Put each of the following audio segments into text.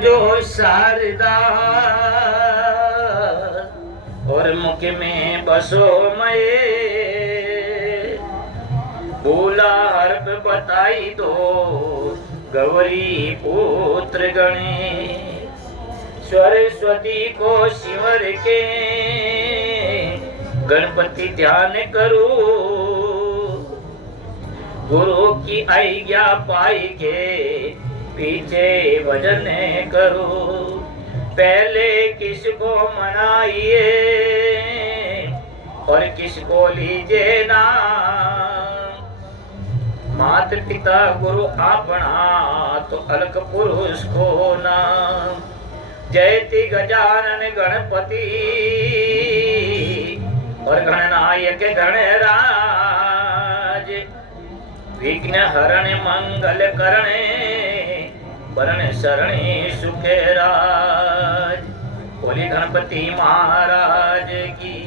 जो शारदा और मुख में बसो मये बोला हर्प बताई दो गौरी पुत्र गणे सरस्वती को शिवर के गणपति ध्यान करो गुरु की आज्ञा पाई के पीछे भजन करो पहले किसको मनाइए और किसको लीजिए ना माता पिता गुरु अपना तो अलग पुरुष को नाम जयति गजानन गणपति और गणनायक गणराज विघ्न हरण मंगल करणे वरण शरणे सुखे राज बोली गणपति महाराज की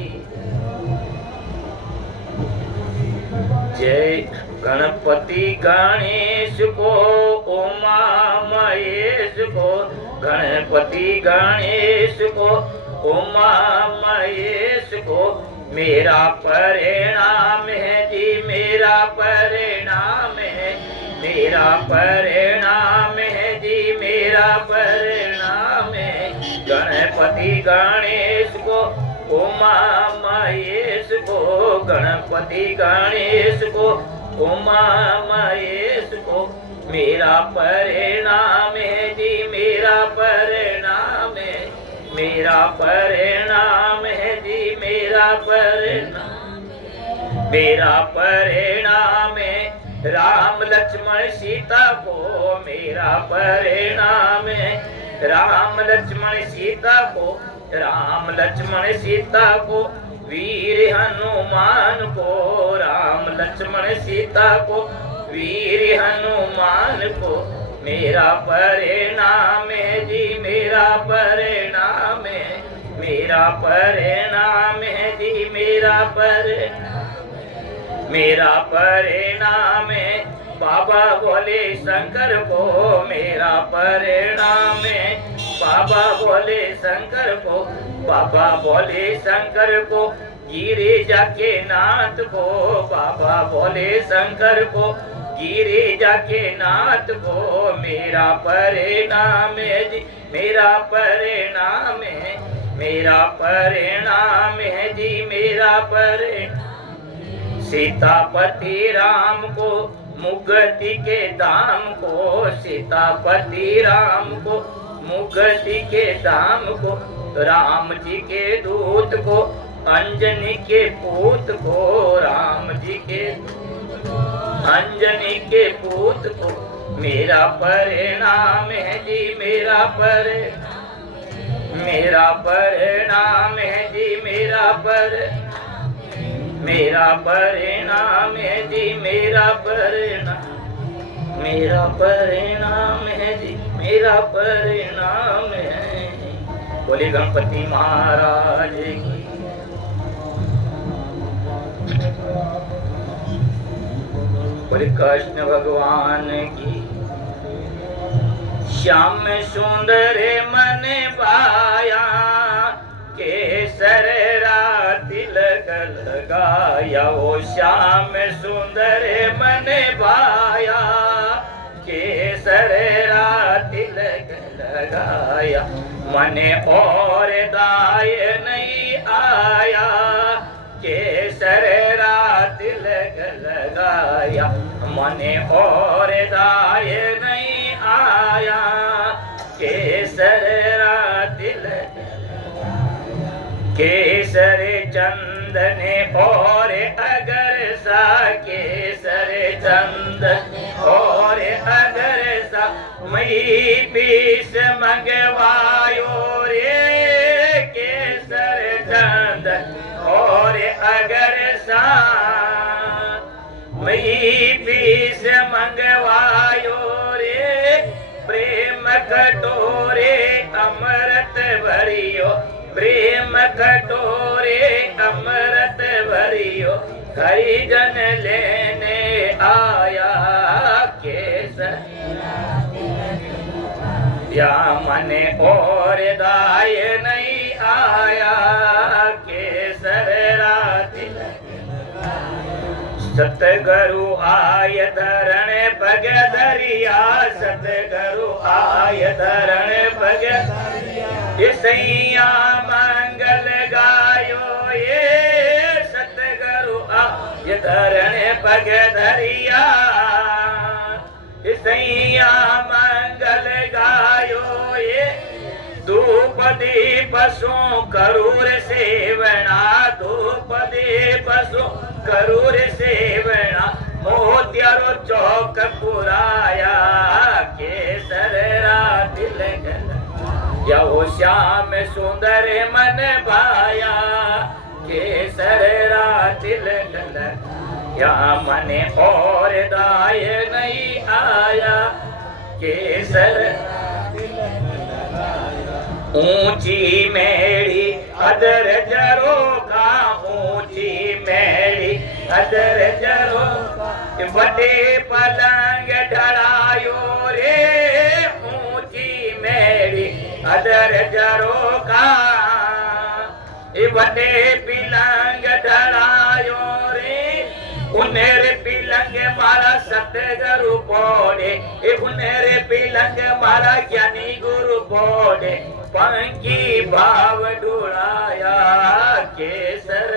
जय। गणपति गणेश को उमा महेश को गणपति गणेश को उमा महेश को मेरा परिणाम है जी मेरा परिणाम है मेरा परिणाम है जी मेरा परिणाम है गणपति गणेश को उमा महेश को गणपति गणेश को उमा महेश को मेरा परिणाम है जी मेरा परिणाम है मेरा परिणाम है जी मेरा परिणाम है राम लक्ष्मण सीता को मेरा परिणाम है राम लक्ष्मण सीता को राम लक्ष्मण सीता को वीर हनुमान को राम लक्ष्मण सीता को वीर हनुमान को मेरा परिणाम है जी मेरा परिणाम है मेरा परिणाम है जी मेरा परिणाम है बाबा बोले शंकर को मेरा परिणाम है बाबा बोले शंकर को बाबा बोले शंकर को गिरे जाके नाथ को बाबा बोले शंकर को गिरे जाके नाथ को मेरा परिणाम है जी मेरा परिणाम है मेरा परिणाम है जी मेरा परिणाम सीतापति राम को मुक्ति के धाम को सीतापति राम को मुक्ति के धाम को राम जी के दूत को अंजनी के पूत को राम जी के अंजनी के पूत को मेरा परिणाम है जी मेरा परिणाम है जी मेरा परिणाम है जी मेरा परिणाम है जी मेरा परिणाम है। बोले गणपति महाराज की बोले कृष्ण भगवान की श्याम सुंदर मन पाया केसर तिलक लगाया ओ श्याम सुंदर मन पाया केसर तिलक लगाया मन और दाय नहीं आया केसर तिलक लगाया मन और दाय नहीं आया केसर तिलक केसर चंदन और अगर सा केसर चंदन और अगर सा मई पीस मंगवायो रे केसर चंदन और अगर सा मई पीस मंगवायो रे प्रेम कटोरे अमृत भरियो प्रेम कटोरे अमृत भरियो हरिजन लेने आया केसर या मने और दाय नहीं आया केसर राति सतगुरु आय धरण पग धरिया सतगुरु आय धरण पग इसैया मंगल गायो ये सतगुरु आय धरण पग धरिया इसैया मंगल गायो ये धूप दीप सो करूर सेवना धूप दीप सो करूर सेवना मोतियारो चौक पुराया केसर राति लगन यो श्याम सुंदर मन भाया केसर राति लगन या मने और दाय नहीं आया केसर ऊंची मेरी अदर जरो का ऊंची मेरी अदर जरो बड़े पलंग ढड़ायो रे ऊंची मेरी अदर जरो का बड़े पिलंग ढड़ायो रे उन्हेरे पिलंग मारा सतगुरु बोले उन्हेरे पिलंग मारा ज्ञानी गुरु बोले पंखी भाव ढूंढाया केसर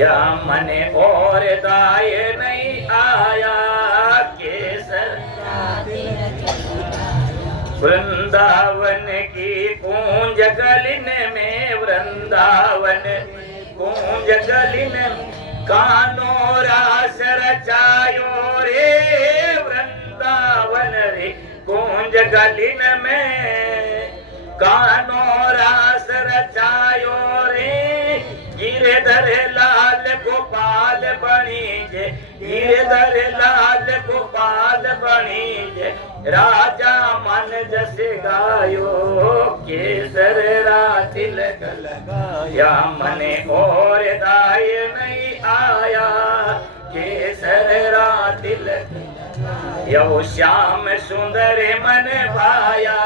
या मने और दाय नहीं आया केसर वृंदावन की पूंज गलिन में वृंदावन पूंज गलिन कानो रास रचायो रे वृंदावन रे कुंज गलिन में कानो रास रचायो रे गिरधर लाल गोपाल बणीजे गिरधर लाल गोपाल बणीजे राजा मन जस गायो केसर राति लगाया मने और दाय नहीं आया केसर राति यो श्याम सुंदर मन भाया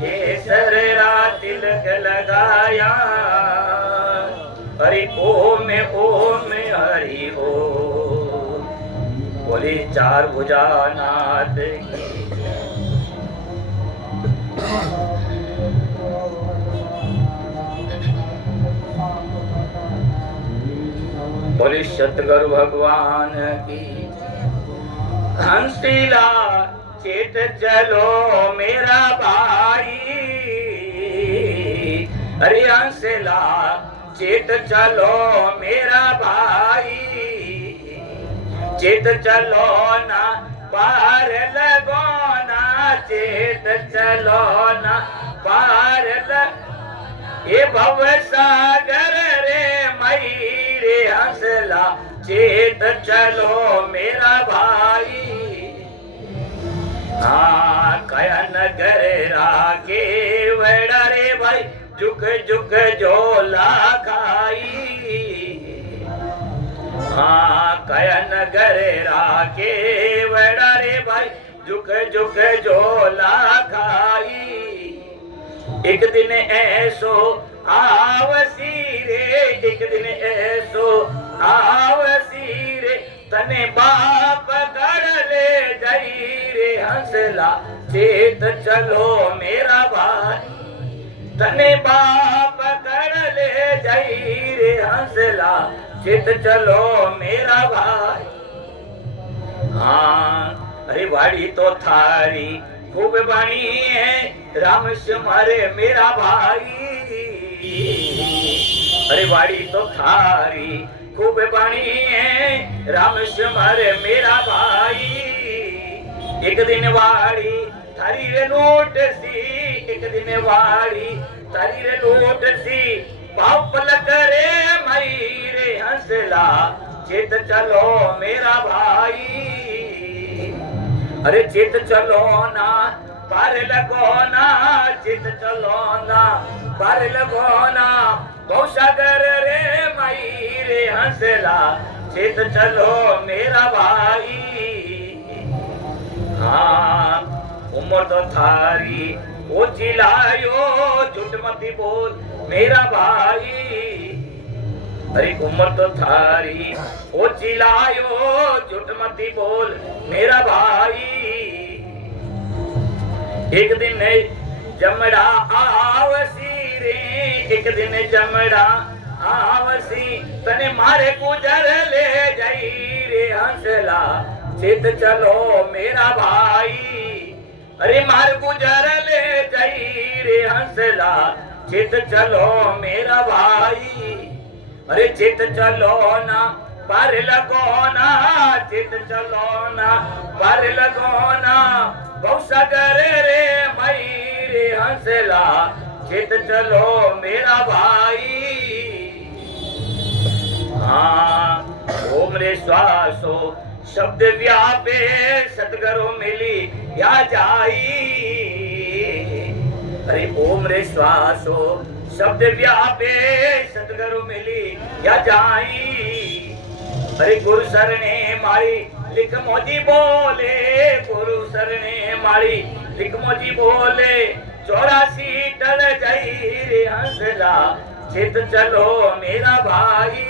केसर राति लगाया हरि ओम हरि ओम बोली चार भुजानाथ बोले सतगुरु भगवान की हंसीला चेत चलो मेरा भाई अरे हंसला चेत चलो मेरा भाई चेत चलो ना पार लगो ना चेत चलो ना पार लग ये भव सागर रे मई रे हंसला चेत चलो मेरा भाई हाँ कया नगर राके वेड़ा रे भाई झुक झुक झोला खाई हाँ कया नगर राके वेड़ा रे भाई झुक झुक झोला खाई एक दिन ऐसो आवसी रे एक दिन ऐसो आवसी रे तने बाप गढ़ ले जाई रे हंसला चेत चलो मेरा भाई तने बाप गढ़ ले जाई रे हंसला चेत चलो मेरा भाई हाँ अरे वाड़ी तो थारी खूब बनी है राम तुम्हारे मेरा भाई अरे वाड़ी तो थारी खूब बनी है राम तुम्हारे मेरा भाई एक दिन वाड़ी थारी रे नोट सी एक दिन वाड़ी थारी रे नोट सी पाप करे मई रे हंसला चेत चलो मेरा भाई अरे चित चलो ना पार लगो ना चित चलो ना पार लगो ना गौसागर रे मई रे हंसला चित चलो मेरा भाई हाँ उम्र तो थारी ओ चिल्लायो झूठ मत बोल मेरा भाई। अरे उम्र तो थारी ओ चिल्लायो झूठ मत बोल मेरा भाई। एक दिन जमड़ा आवसी रे, एक दिन जमड़ा आवसी तने मारे गुजर ले जाई रे हंसला चित चलो मेरा भाई। अरे मार गुजर ले जाई रे हंसला चित चलो मेरा भाई। अरे चित चलो ना पर लगो ना, चित चलो ना पर लगो ना गौसागर रे मई रे हंसला चित चलो मेरा भाई। हाँ ओम रे श्वासो शब्द व्यापे सतगुरु मिली या जाई। अरे ओम रे श्वासो शब्द व्यापे सतगुरु मिली या जाई। अरे गुरु सरने मारी लिख मोजी बोले, गुरु सरने मारी लिख मोजी बोले 84 टल जाई रे हंसला चित चलो मेरा भाई।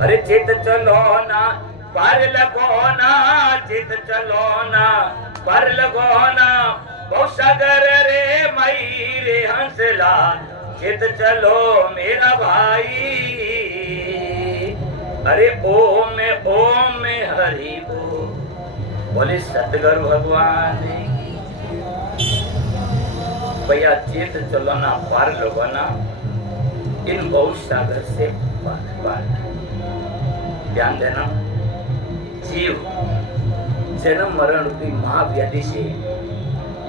अरे चित चलो ना पर लगो ना, चित चलो ना पर लगो ना गौसागर रे मई रे हंसला चित चलो मेरा भाई। अरे ओम हरि बोल बोले सतगुरु भगवान भैया चित चलो ना पार लगो ना इन बहुत सागर से पार। ध्यान देना जीव जन्म मरण रूपी महाव्याधि से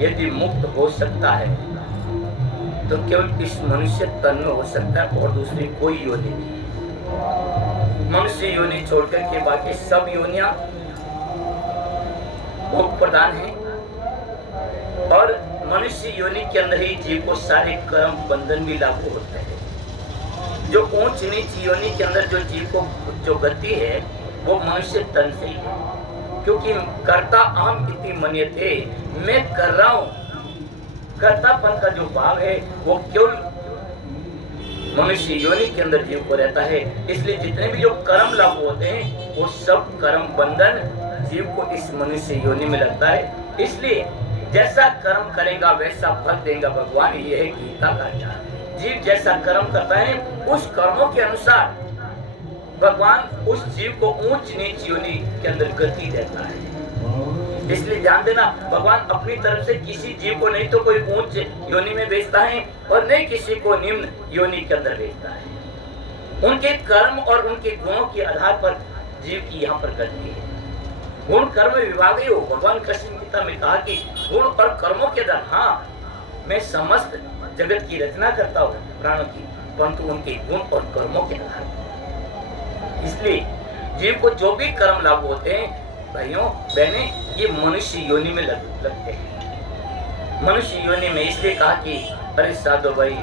यदि मुक्त हो सकता है तो केवल इस मनुष्य तन में हो सकता है और दूसरी कोई योनि नहीं। मनुष्य योनि छोड़कर के बाकी सब योनियां भोग प्रदान है और मनुष्य योनि के अंदर ही जीव को सारे कर्म बंधन भी लागू होते हैं। जो ऊंच नीच योनि के अंदर जो जीव को जो गति है वो मनुष्य तन से ही है, क्योंकि कर्ता अहम इति मन्यते, मैं कर रहा हूं। कर्तापन का जो भाव है वो केवल मनुष्य योनि के अंदर जीव को रहता है। इसलिए जितने भी जो कर्म लागू होते हैं वो सब कर्म बंधन जीव को इस मनुष्य योनि में लगता है। इसलिए जैसा कर्म करेगा वैसा फल देगा भगवान, ये है गीता का ज्ञान। जीव जैसा कर्म करता है उस कर्मों के अनुसार भगवान उस जीव को ऊंच नीच योनि के अंदर गति देता है। इसलिए ध्यान देना भगवान अपनी तरफ से किसी जीव को नहीं तो कोई ऊंच योनि में भेजता है और नहीं किसी को निम्न योनि के अंदर भेजता है। उनके कर्म और उनके गुणों के आधार पर जीव की यहाँ पर गति है। गुण कर्म विभाग ही हो। भगवान कृष्ण गीता में कहा कि गुण और कर्मों के आधार, हाँ मैं समस्त जगत की रचना करता हूँ प्राणों की, परंतु उनके गुण और कर्मों के आधार पर। इसलिए जीव को जो भी कर्म लागू होते हैं भाइयों बहनें ये मनुष्य योनि में लगते हैं। मनुष्य योनि में इसलिए कहा कि अरे साधो भाई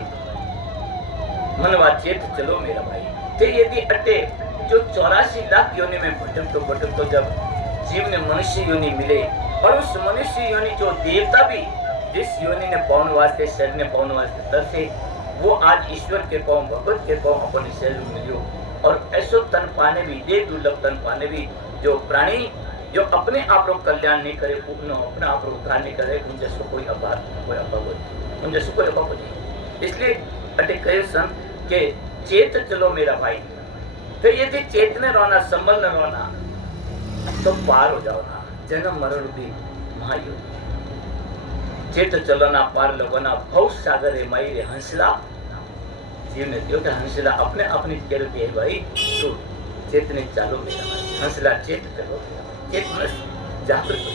मनवा चेत चलो मेरा भाई। तो यदि अटे जो 84 लाख योनि में भटक तो जब जीव ने मनुष्य योनि मिले और उस मनुष्य योनि जो देवता भी जिस योनि ने पावन वास्ते शरीर ने पावन वास्ते तरसे वो आज ईश्वर के पाँव भगवत के पाँव अपने शरीर में मिलियो। और ऐसो तन पाने भी दे दुर्लभ तन पाने भी जो प्राणी जो अपने आप लोग कल्याण नहीं करे अपने आप लोग उद्धार नहीं करे उन जैसो कोई अभाव उन जैसो कोई अभाव नहीं। इसलिए अटे कहे सन के चेत चलो मेरा भाई। तो यदि चेतने रोना संभल न रोना तो पार हो जाओ ना जन्म मरण भी महायोग। चेत चलो ना पार लगो ना भव सागर रे माई रे हंसला। जीव ने दियो कि हंसला अपने अपनी कह रही है भाई तो चेतने चालो मेरा भाई हंसला चेत चलो चेत मनुष्य जागृत हो।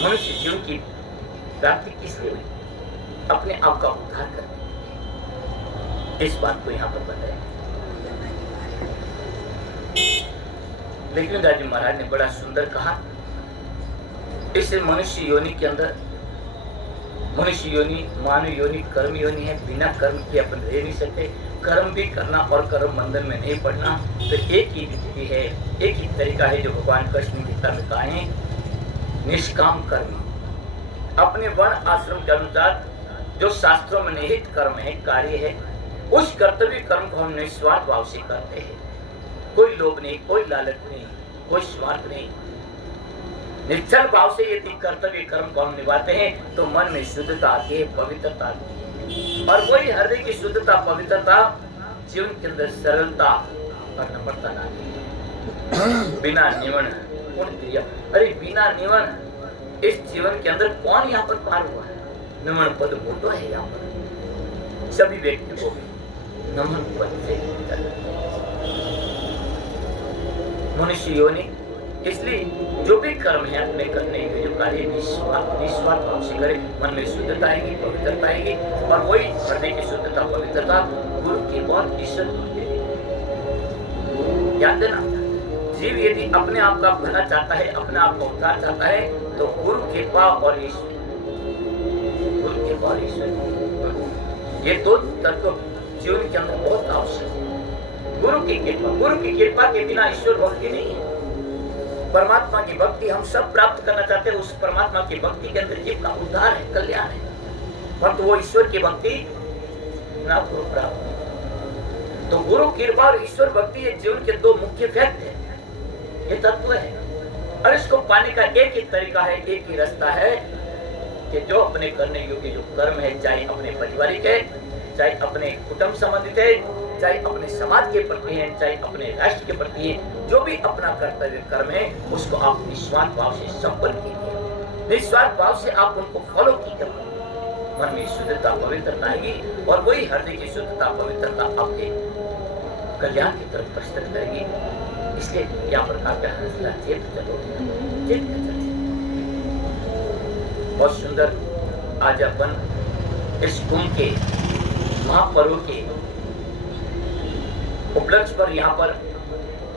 मनुष्य जीवन की प्राप्ति किस लिए हुई? अपने आप का उद्धार करने। इस बात को यहाँ पर बताया। लेकिन दादी महाराज ने बड़ा सुंदर कहा इस मनुष्य योनि के अंदर मनुष्य योनि मानव योनि कर्म योनि है। बिना कर्म के अपन रह नहीं सकते। कर्म भी करना और कर्म बंधन में नहीं पड़ना तो एक ही विधि है एक ही तरीका है जो भगवान कृष्ण गीता में कहा है निष्काम कर्म अपने वर्ण आश्रम के अनुसार जो शास्त्रों में निहित कर्म है, कार्य है, उस कर्तव्य कर्म को हम निस्वार्थ भाव से करते हैं। कोई लोभ नहीं, कोई लालच नहीं, कोई स्वार्थ नहीं। निश्चल भाव से यदि कर्तव्य कर्म को हम निभाते हैं तो मन में शुद्धता आती है, पवित्रता आती है, और वही हृदय की शुद्धता, पवित्रता जीवन के अंदर सरलता और नम्रता लाती है। बिना निवण कौन क्रिया, अरे बिना निवण इस जीवन के अंदर कौन यहाँ पर पार हुआ है? नमन पद वो तो है यहाँ पर सभी व्यक्ति को नमन पद से मनुष्य योनि। इसलिए जो भी कर्म है अपने करने के जो कार्य निस्वार्थ भाव से करे, मन में शुद्धता आएगी, पवित्रता आएगी, और वही हृदय की शुद्धता, पवित्रता गुरु की बहुत ईश्वर ध्यान देना। जीव यदि अपने आप का भला चाहता है, अपने आप को उद्धार चाहता है, तो गुरु कृपा और ईश्वर, गुरु कृपा और ईश्वर, ये दो तत्व जीवन के अंदर बहुत आवश्यक है। गुरु की कृपा के बिना ईश्वर भक्ति नहीं है। परमात्मा की भक्ति हम सब प्राप्त करना चाहते हैं, उस परमात्मा की भक्ति के अंदर जीव का उद्धार है, कल्याण है, परंतु वो ईश्वर की भक्ति ना गुरु प्राप्त नहीं। तो गुरु कृपा और ईश्वर भक्ति ये जीवन के दो मुख्य फैक्ट है, ये तत्व है। और इसको पाने का एक ही तरीका है, एक ही रास्ता है कि जो अपने करने योग्य जो कर्म है, चाहे अपने पारिवारिक है, चाहे अपने कुटुंब संबंधित है, चाहे अपने समाज के प्रति है, चाहे अपने राष्ट्र के प्रति है, जो भी अपना कर्तव्य कर्म है उसको आप निस्वार्थ भाव से संपन्न कीजिए। निस्वार्थ भाव से आप उनको फॉलो कीजिए। मन में शुद्धता, पवित्रता आएगी, और वही हृदय की शुद्धता, पवित्रता आपके कल्याण की तरफ प्रस्तुत करेगी। इसलिए यहाँ पर कहा गया है चेत चलो, चेत चलो। बहुत सुंदर आज अपन इस कुंभ के महापर्व के उपलक्ष्य पर यहाँ पर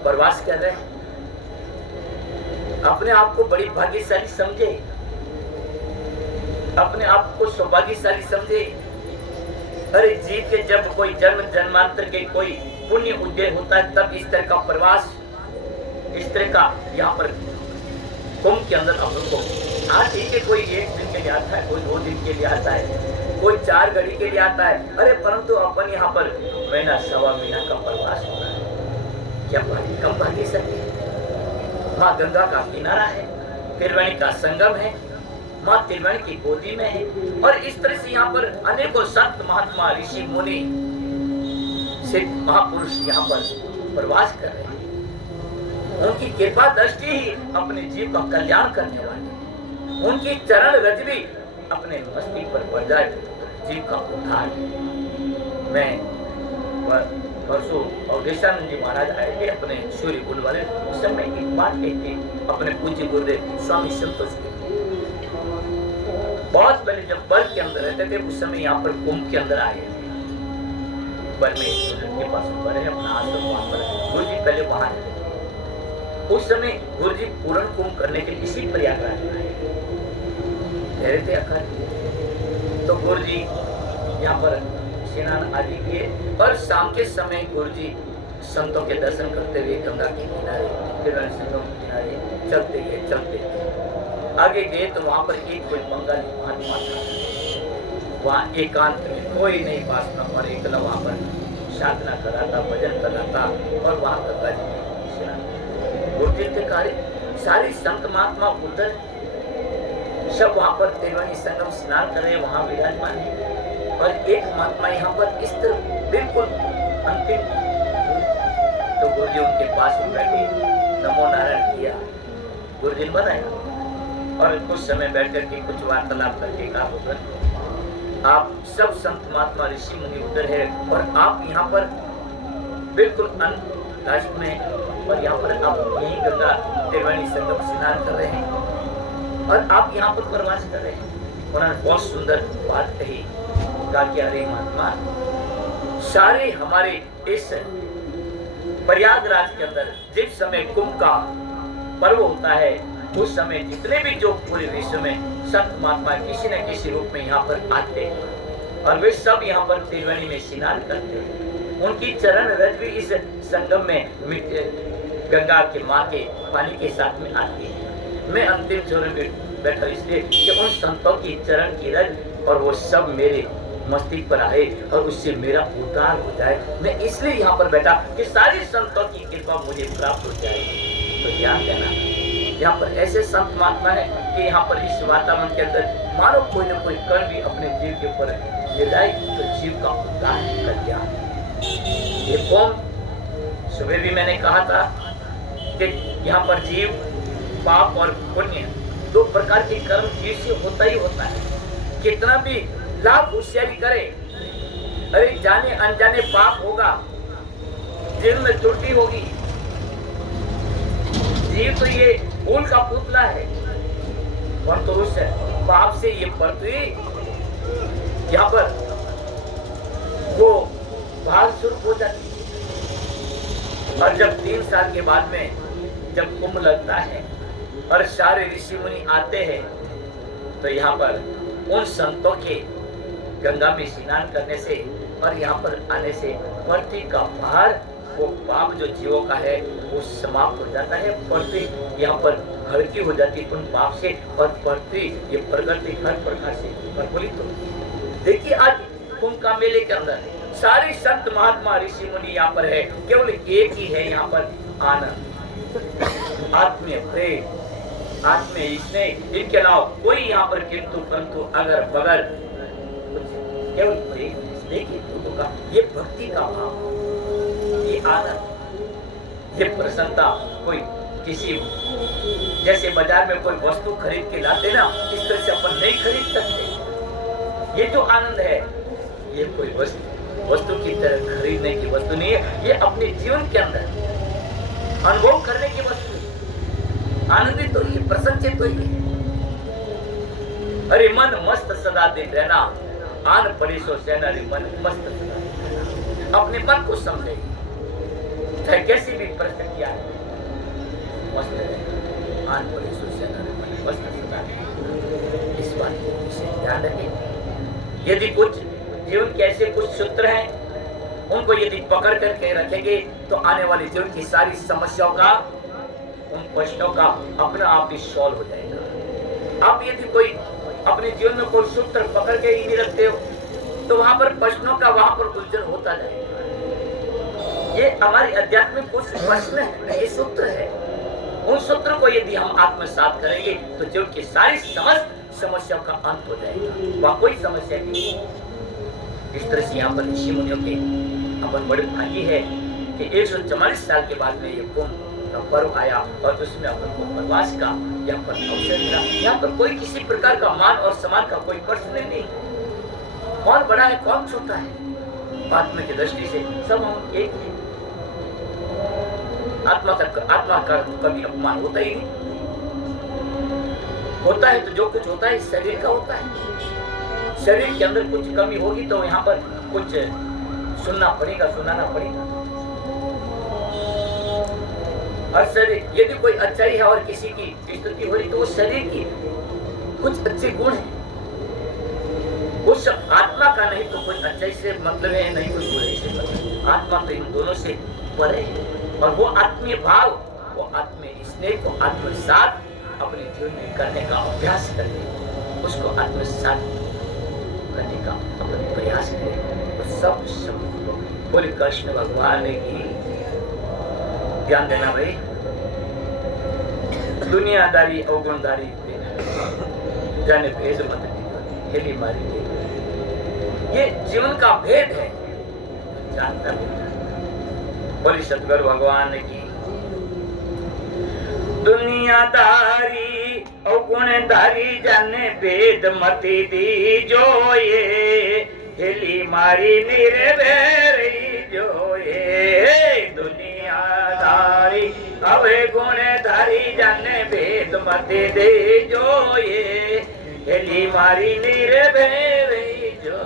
प्रवास कर रहे हैं। अपने आप को बड़ी भाग्यशाली समझे, अपने आप को सौभाग्यशाली समझे। अरे जीव के जब कोई जन्म जन्मांतर के कोई पुण्य उदय होता है, तब इस तरह का प्रवास, इस तरह का यहाँ पर कुंभ के अंदर अपन को, हाँ ठीक है, कोई एक दिन के लिए आता है, कोई 2 दिन के लिए आता है, कोई 4 घड़ी के लिए आता है, अरे परंतु अपन यहाँ पर महीना सवा महीना का प्रवास होता है। क्या पानी कम भागी सकती है? माँ गंगा का किनारा है, त्रिवेणी का संगम है, माँ त्रिवेणी की गोदी में है, और इस तरह से यहाँ पर अनेकों संत महात्मा ऋषि मुनि सिद्ध महापुरुष यहाँ पर प्रवास कर रहे हैं। उनकी कृपा दृष्टि ही अपने जीव का कल्याण करने वाली, उनकी चरण रज भी अपने मस्तिष्क पर पड़ जाए जीव का उद्धार। मैं परसों अवधेशानंद जी महाराज आए थे अपने सूर्य कुंड वाले, उस समय एक बात कहते अपने पूज्य गुरुदेव स्वामी संतोष जी। बहुत पहले जब बर्फ के अंदर रहते थे, उस समय यहाँ पर कुंभ के अंदर आए थे। बर्फ में के पास ऊपर है अपना आश्रम, वहां पर गुरु जी पहले वहां रहते थे। उस समय गुरु जी पूर्ण कुंभ करने के इसी प्रयागराज में आए थे अखर। तो गुरु जी यहाँ पर स्नान आदि किए, और शाम के समय गुरु जी संतों के दर्शन करते हुए गंगा के किनारे, संगम के किनारे चलते गए। आगे गए तो वहां पर एक कोई बंगाली महात्मा था, वहाँ एकांत में कोई नहीं वासना पर, एकला वहां पर साधना कर रहा था, भजन कर रहा था, और वहां गंगा जी में स्नान। गुरु जी के कार्य सारे संत महात्मा उधर सब वहां पर त्रिवेणी संगम स्नान कर रहे, वहां विराजमान है, और एक महात्मा यहाँ पर इस तरह बिल्कुल अंतिम। तो गुरु जी उनके पास बैठे, नमो नारायण किया, गुरु जी ने बताया, और कुछ समय बैठ करके कुछ वार्तालाप करके कहा, उधर आप सब संत महात्मा ऋषि मुनि उधर है, और आप यहाँ पर बिल्कुल अंत राष्ट्र में, और यहाँ पर आप यही गंगा त्रिवेणी संगम स्नान कर रहे हैं, और आप यहाँ पर प्रवास कर रहे हैं। उन्होंने बहुत सुंदर बात कही, कहा कि अरे महात्मा, सारे हमारे इस प्रयागराज के अंदर जिस समय कुंभ का पर्व होता है, उस समय जितने भी जो पूरे विश्व में संत महात्मा किसी न किसी रूप में यहाँ पर आते हैं, और वे सब यहाँ पर त्रिवेणी में स्नान करते हैं। उनकी चरण रज भी इस संगम में गंगा के माँ के पानी के साथ में आती है। मैं अंतिम छोर में बैठा इसलिए कि उन संतों की चरण की रज और वो सब मेरे मस्तिष्क पर आए और उससे मेरा उद्धार हो जाए। मैं इसलिए यहाँ पर बैठा कि सारी संतों की कृपा मुझे प्राप्त हो जाए। तो ध्यान देना, यहाँ पर ऐसे संत महात्मा है कि यहाँ पर इस वातावरण के अंदर मानो कोई न कोई कण भी अपने जीव के ऊपर ले जाए तो जीव का उद्धार कर दिया। ये कौन, सुबह भी मैंने कहा था कि यहाँ पर जीव पाप और पुण्य दो प्रकार के कर्म जीव से होता ही होता है। कितना भी लाभ होशियारी करे, अरे जाने अनजाने पाप होगा, जीव में त्रुटि होगी। जीव तो ये फूल का पुतला है, परंतु उस पाप से ये पृथ्वी यहाँ पर वो भाग शुरू हो जाती है। और जब 3 साल के बाद में जब कुंभ लगता है और सारे ऋषि मुनि आते हैं तो यहाँ पर उन संतों के गंगा में स्नान करने से और यहाँ पर आने से पृथ्वी का भार, वो पाप जो जीवों का है वो समाप्त हो जाता है। पृथ्वी यहाँ पर हल्की हो जाती है उन पाप से और पृथ्वी ये प्रगति हर प्रकार से प्रफुल्लित होती है। देखिए आज कुंभ का मेले के अंदर सारे संत महात्मा ऋषि मुनि यहाँ पर है, केवल एक ही है यहाँ पर आनंद, आत्मीय प्रेम, आत्मीय स्नेह। इनके अलावा कोई यहाँ पर किंतु परंतु अगर बगैर केवल प्रेम देखिए होगा। ये भक्ति का भाव, ये आनंद, ये प्रसन्नता। कोई किसी जैसे बाजार में कोई वस्तु खरीद के लाते ना, इस तरह से अपन नहीं खरीद सकते। ये जो आनंद है ये कोई वस्तु की तरह खरीदने की वस्तु नहीं है, ये अपने जीवन के अंदर अनुभव करने की वस्तु। आनंदित तो ये, प्रसन्नचित तो ये। अरे मन मस्त सदा दिन रहना, आन पड़ी सो सेना। अरे मन मस्त सदा दिन रहना, अपने मन को समझे, चाहे कैसी भी परिस्थिति आए मस्त रहना, आन पड़ी सो सेना। मन मस्त सदा दिन, इस बात को विशेष ध्यान रखें। यदि कुछ जीवन के ऐसे कुछ सूत्र हैं, उनको यदि पकड़ करके रखेंगे तो आने वाले जीवन की सारी समस्याओं का, उन प्रश्नों का अपना आप ही सॉल्व हो जाएगा। आप यदि कोई अपने जीवन में कोई सूत्र पकड़ के ही नहीं रखते हो तो वहां पर प्रश्नों का वहां पर उलझन होता जाएगा। ये हमारी आध्यात्मिक कुछ प्रश्न है, ये सूत्र है। उन सूत्रों को यदि हम आत्मसात करेंगे तो जीवन की सारी समस्त समस्याओं का अंत हो जाएगा, वहां कोई समस्या नहीं। इस तरह से यहाँ पर ऋषि मुनियों के अपन बड़े भागी है कि 144 साल के बाद में ये कुंभ का पर्व आया और उसमें अपन को प्रवास का यहाँ पर अवसर मिला। यहाँ पर कोई किसी प्रकार का मान और सम्मान का कोई प्रश्न नहीं। कौन बड़ा है कौन छोटा है, आत्मा की दृष्टि से सब हम एक हैं। आत्मा का कभी अपमान होता ही नहीं। होता है तो जो कुछ होता है शरीर का होता है। शरीर के अंदर कुछ कमी होगी तो यहाँ पर कुछ सुनना पड़ेगा, सुनाना पड़ेगा। और शरीर यदि कोई अच्छाई है और किसी की स्तुति हो रही तो वो शरीर की कुछ अच्छे गुण है, उस आत्मा का नहीं तो कोई अच्छाई से मतलब है, नहीं कोई बुराई से मतलब। आत्मा तो इन दोनों से परे है और वो आत्मीय भाव, वो आत्मीय स्नेह को आत्मसात अपने जीवन में करने का अभ्यास करें, उसको आत्मसात करने का अपना प्रयास करें। तो सब बोले कृष्ण भगवान की ध्यान देना भाई। दुनियादारी अवगुणदारी जाने भेद मत हेली मारी, ये जीवन का भेद है, जानता बोली सतगुरु भगवान की। दुनियादारी अवगुणदारी जाने भेद मती दी जो ये हेली मारी निर्भेरी जो ये। दुनियादारी अवगुणदारी जाने भेद मती दी जो ये हेली मारी निर्भेरी जो।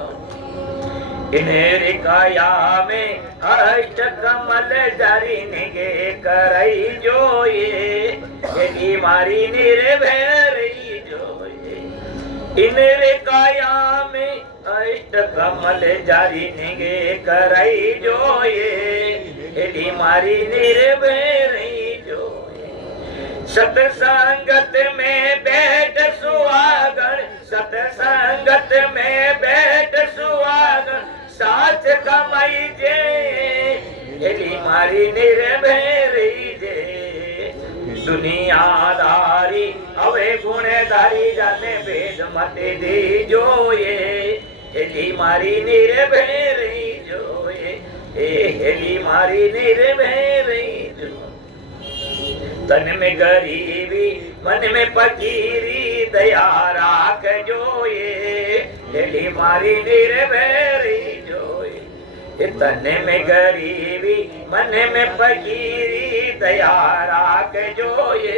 इन्हें काया में अष्ट कमल जारी निगे करई जो ये हेली मारी निर्भेरी जो ये। इन्हें काया में अष्ट कमल जारी निगे करई जो ये हेली मारी निर्भेरी जो ये। सत्संगत में बैठ सो सुहागन, सतसंगत में बैठ सुहागन, साथ कमाई जे, हेली मारी निर्भय जे। दुनियादारी हवे गुणेदारी, जाने भेद मते दी जोए, हेली मारी निर्भय जोए, हेली मारी निर्भय जो। तन में गरीबी मन में फकीरी, दया राख जोए, हेली मारी निर्भय जोए। तन में गरीबी मन में फकीरी, दया राख जोए,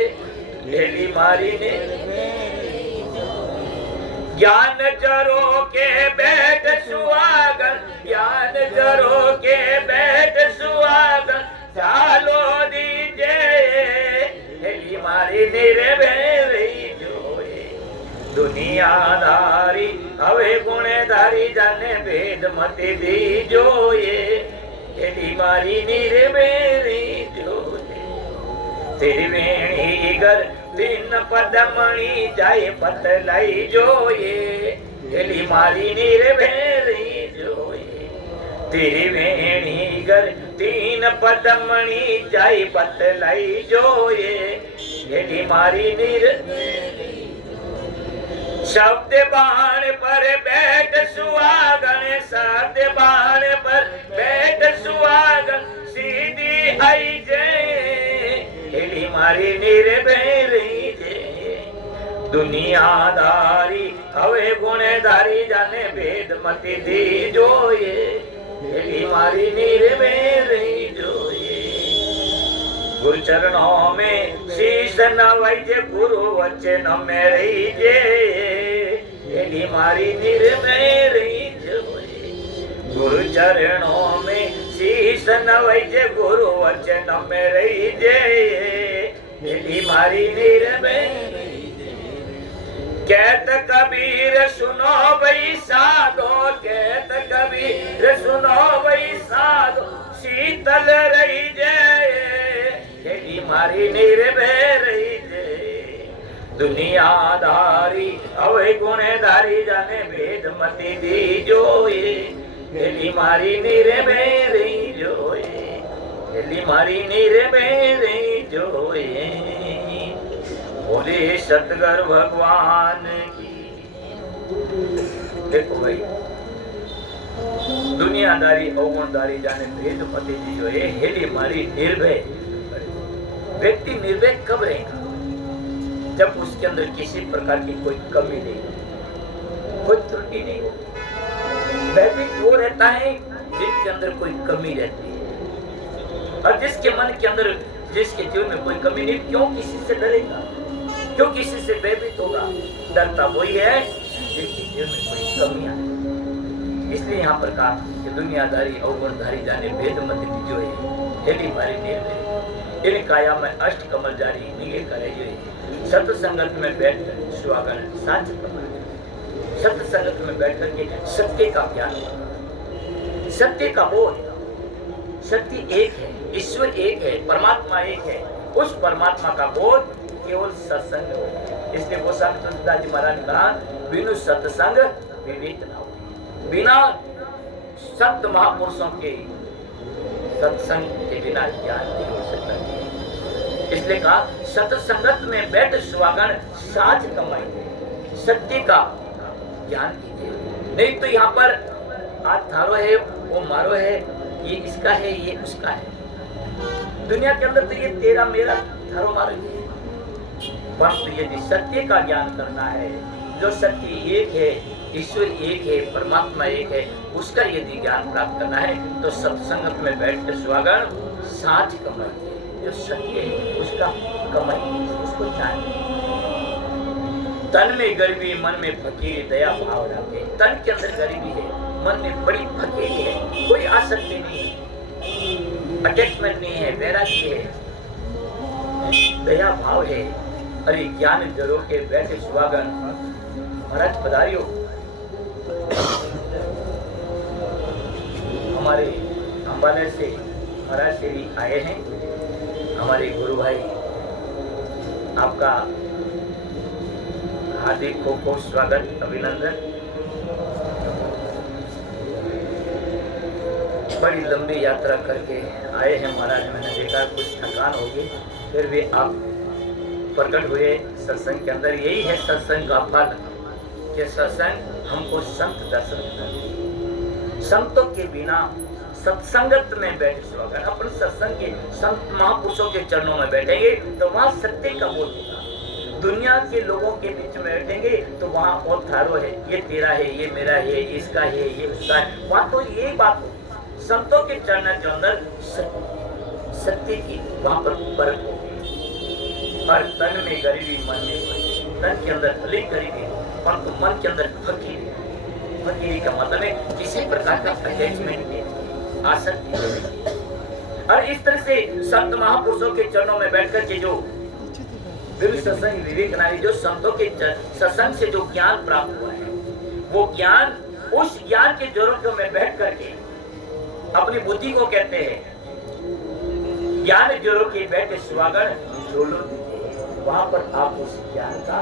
हेली मारी ज्ञान जरो के बैठ सुहागन, ज्ञान जरो के बैठ सुहागन, चालो दीजे, हेली मारी निर्भय जोए। दुनियादारी हवे गुणेदारी, जाने भेद मति दी जोए, हेली मारी निर्भय जोए। तेरी वेणी गर तीन पदमणि, जाए पतलाई जोए, हेली मारी निर्भय जोए। तेरी वेणी गर तीन पदमणि, जाए पतलाई जोए, हेली मारी निर्भय। शब्द बाण पर बैठ सुहागन, शब्द बाण पर बैठ सुहागन, सीधी आई जे, हेली मारी निर्भय जे। दुनियादारी हवे गुणेदारी, जाने भेद मति दी जोए, हेली मारी निर्भय जोए। गुरु चरणों में शीश नवाई जे, गुरु वचन में रही जे, हेली मारी निर्भय जोए। गुरु चरणों में शीश नवाई जे, गुरु वचन में रही जे, हेली मारी निर्भय। कहत कबीर सुनो भई साधो, कहत कबीर सुनो भई साधो, शीतल रही जे, हेली मारी निर्भय रही जे। दुनियादारी हवे गुणेदारी, जाने भेद मति दी जोए, हेली मारी निर्भय रही जोए, हेली मारी निर्भय रही जोए। बोले सतगुरु भगवान की। देखो भाई, दुनियादारी अवगुणदारी, जाने भेद मति दी जोए, हेली मारी निर्भय। व्यक्ति निर्भय कब रहेगा? जब उसके अंदर किसी प्रकार की कोई कमी नहीं, कोई त्रुटि नहीं होती। भयभीत वो रहता है जिसके अंदर कोई कमी रहती है, और जिसके मन के अंदर, जिसके जीवन में कोई कमी नहीं, क्यों किसी से डरेगा, क्यों किसी से भयभीत होगा? डरता वही है जिसके जीवन में कोई कमी आए। इसलिए यहाँ पर कहा कि दुनियादारी अवगुणधारी, जाने भेद मति जो है, हेली मारी निर्भय। इन काया में अष्ट कमल जारी, निगे करे जो सत्संगत में बैठकर सुहागन साच कमाए। सत्संगत में बैठकर के सत्य का ज्ञान, सत्य का बोध। सत्य एक है, ईश्वर एक है, परमात्मा एक है। उस परमात्मा का बोध केवल सत्संग हो। इसलिए गोस्वामी तुलसीदास जी महाराज ने कहा, बिनु सत्संग विवेक न हो। बिना संत महापुरुषों के सत्संग के बिना ज्ञान नहीं हो सकता। इसलिए कहा, सत्संगत में बैठ सुहागन साझ कमाई, सत्य का ज्ञान कीजिए। नहीं तो यहाँ पर आज थारो है, वो मारो है, ये इसका है, ये उसका है। दुनिया के अंदर तो ये तेरा मेरा थारो मारो है। परंतु यदि सत्य का ज्ञान करना है, जो सत्य एक है, ईश्वर एक है, परमात्मा एक है, उसका यदि ज्ञान प्राप्त करना है तो सत्संगत में बैठकर सुहागन साझ कमाई। जो सत्य है उसका कमाई, उसको चाहिए। तन में गरीबी मन में फकीरी, दया भाव रखे। तन के अंदर गरीबी है, मन में बड़ी फकीरी है, कोई आसक्ति नहीं है, अटैचमेंट नहीं है, वैराग्य है, दया भाव है। अरे ज्ञान जरो के बैठे सुहागन। महाराज पधारियो, हमारे अंबाला से महाराज से भी आए हैं हमारे गुरु भाई। आपका हार्दिक खूब खूब स्वागत, अभिनंदन। बड़ी लंबी यात्रा करके आए हैं महाराज। मैंने देखा कुछ थकान होगी, फिर भी आप प्रकट हुए सत्संग के अंदर। यही है सत्संग का फल कि सत्संग हमको संत दर्शन करते। संतों के बिना सत्संगत में बैठे स्वागत। अपन सत्संग के संत महापुरुषों के चरणों में बैठेंगे तो वहां सत्य का बोल देगा। दुनिया के लोगों के बीच में बैठेंगे तो वहां और थारो है, ये तेरा है, ये मेरा है, ये इसका है, ये उसका है। वहां तो यही बात हो। संतों के चरणों के अंदर सत्य की वहां पर परख होगी। और तन में गरीबी, मन में गरीबी, तन के अंदर भले गरीबी परंतु मन के अंदर फकीरी। फकीरी का मतलब है किसी प्रकार का अटैचमेंट नहीं, आसक्ति नहीं। और इस तरह से संत महापुरुषों के चरणों में बैठकर के जो सत्संग विवेक नारी जो संतों के सत्संग से जो ज्ञान प्राप्त हुआ है, वो ज्ञान उस ज्ञान के जोरों में बैठ करके अपनी बुद्धि को कहते हैं ज्ञान जोरों के बैठे सुहागण झोलो दीजिए। वहां पर आप उस ज्ञान का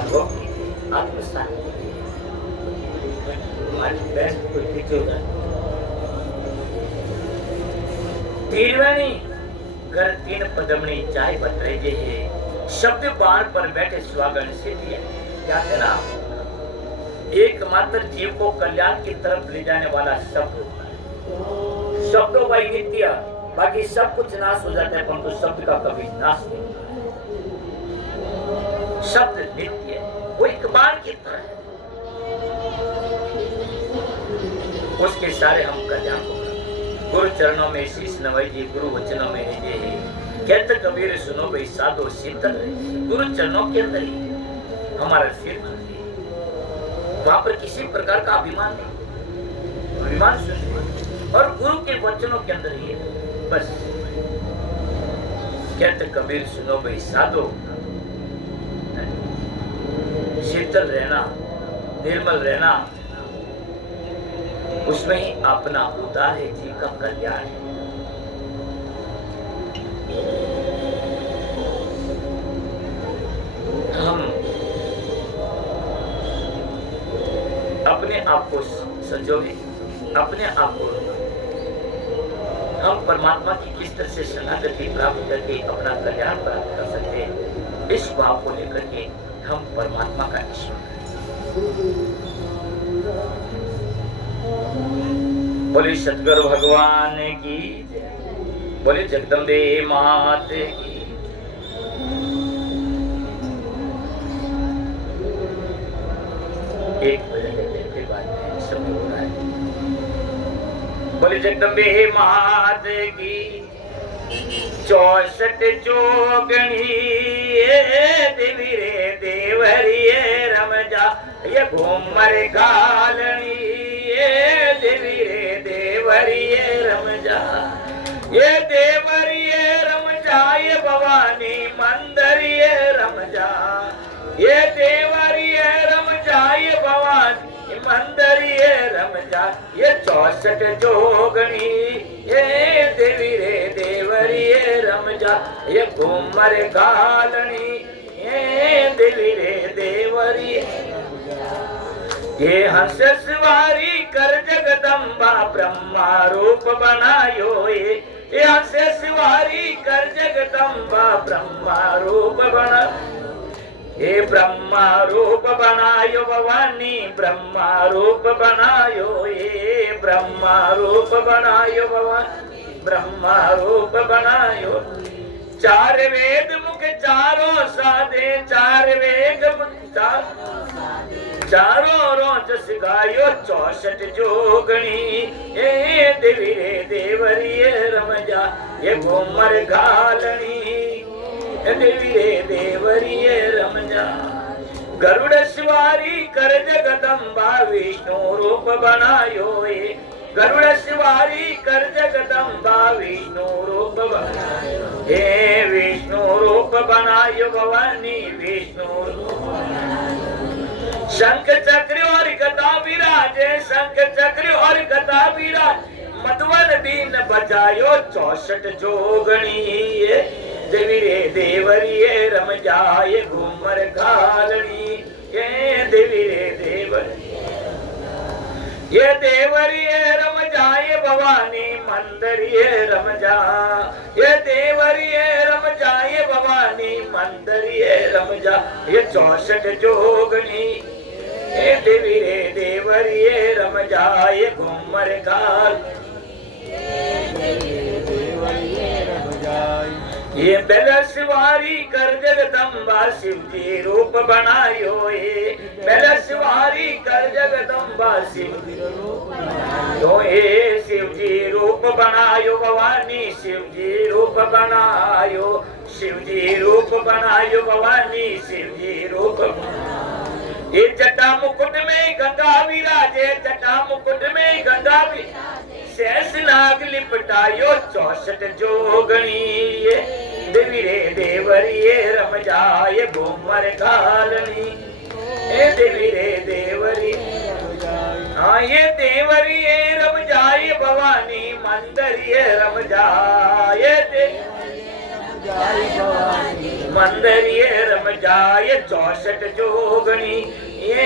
अनुभव कीजिए, आत्मसात कीजिए। हमारी बहन को पीछे हो जाए तीरवनी घर तीन पदमनी चाय बतरे जे है शब्द बाण पर बैठे सुहागण से दिया। क्या कहना, एकमात्र जीव को कल्याण की तरफ ले जाने वाला शब्द। शब्दों का नित्य, बाकी सब कुछ नाश हो जाता है परंतु शब्द का कभी नाश नहीं। शब्द नित्य है, वो एक बाण की तरह है, उसके सारे हम कल्याण को करते। गुरु चरणों में शीश नवाई जी, गुरु वचनों में है ये कहते कबीर सुनो भाई साधो शीतल। गुरु चरणों के अंदर ही हमारा सिर खड़े, वहां पर किसी प्रकार का अभिमान नहीं, अभिमान सुन और गुरु के वचनों के अंदर ही है बस। कहते कबीर सुनो भाई साधो, शीतल रहना, निर्मल रहना, उसमें ही अपना उदार है जी का कल्याण है। हम अपने आप को संजोगे, अपने आप को हम परमात्मा की किस तरह से शरणागति प्राप्त करके अपना कल्याण प्राप्त कर सकते हैं, इस भाव को लेकर के हम परमात्मा का ईश्वर। बोले सतगुरु भगवान की, बोले जगदम्बे मात की। एक बजे के बाद सब हो रहा है। बोले जगदम्बे मात की, 64 चौगणी देवी रे देवरी रमजा ये घूमर गालनी देवी रे देवरी रमजा ये देवरी रमजा ये भवानी मंदिर रमजा ये देवरी रमजा ये भवानी मंदिर रमजा ये 64 जोगणी ये देवी रे देवरी रमजा ये घूमर गालनी ये देवी रे देवरी ये हंस सवारी कर जगदम्बा ब्रह्मा रूप बनायो ये हंस सवारी कर जगदम्बा ब्रह्मा रूप बना ये ब्रह्मा रूप बनायो भवानी ब्रह्मा रूप बनायो ये ब्रह्मा रूप बनायो भवानी ब्रह्मा रूप बनायो। 4 वेद मुख चारों साधे 4 वेद मुख चारों रोज सिखायो 64 जोगणी ये देवी रे देवरी रमजा ये घूमर घालनी देवी रे देवरी रमजा। गरुड़ सवारी कर जगदम्बा विष्णु रूप बनायो ये गरुड़ सवारी कर जगदम्बा विष्णु रूप बनायो हे विष्णु रूप बनायो भवानी विष्णु रूप। शंख चक्र और गदा विराजे शंख चक्र और गदा विराज मधुवन बीन बजायो 64 जोगणी देवी रे देवरी रम जाए घूमर घालनी ये देवी रे देवर, ये देवरी रम जाए भवानी मंदिर ये रम जा, ये देवरी रम जाए भवानी मंदिर ये रम जा, ये 64 जोगनी ये देवी रे देवरी ये रम जाए घूमर काल, ये बेलसवारी कर जगदम्बा शिव जी रूप बनायो, ये बेलसवारी कर जगदम्बा शिव तो ये शिव जी रूप बनायो भवानी, शिव जी रूप बनायो, शिव जी रूप बनायो भवानी, शिव जी रूप। ये जटा मुकुट में गंगा विराजे, जटा मुकुट में गंगा शेष नाग लिपटायो 64 जोगणी, ये देवी रे देवरी ये रम जाए घूमर घालनी, ये देवी रे देवरी, हाँ ये देवरी ये रम जाए भवानी मंदिर ये रम जाए, मंदिर ये रम जाए 64 जोगणी, ये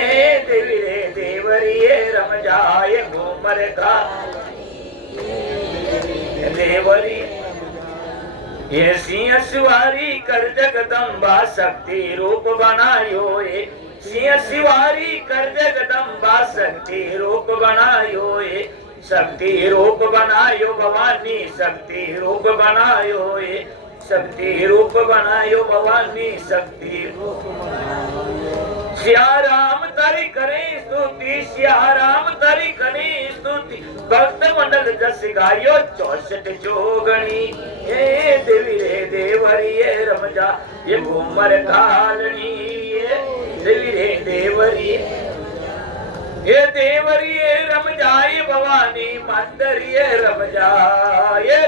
देवी रे देवरी ये रम जाए घूमर घालनी देवरी, ये सिंह सवारी कर जगदम्बा शक्ति रूप बनायो, ये सिंह सवारी कर जगदम्बा शक्ति रूप बनायो, ये शक्ति रूप बनायो भवानी, शक्ति रूप बनायो, ये शक्ति रूप बनायो भवानी, शक्ति रूप। सिया राम तारी करे स्तुति, सिया राम तारी करे स्तुति, भक्त मंडल जस गायो 64 जोगणी, ये देवी रे देवरी ये रम जा ये घूमर घालनी, ये देवी रे देवरी, ये देवरी ये रम जाए भवानी मंदिर ये रम जाए,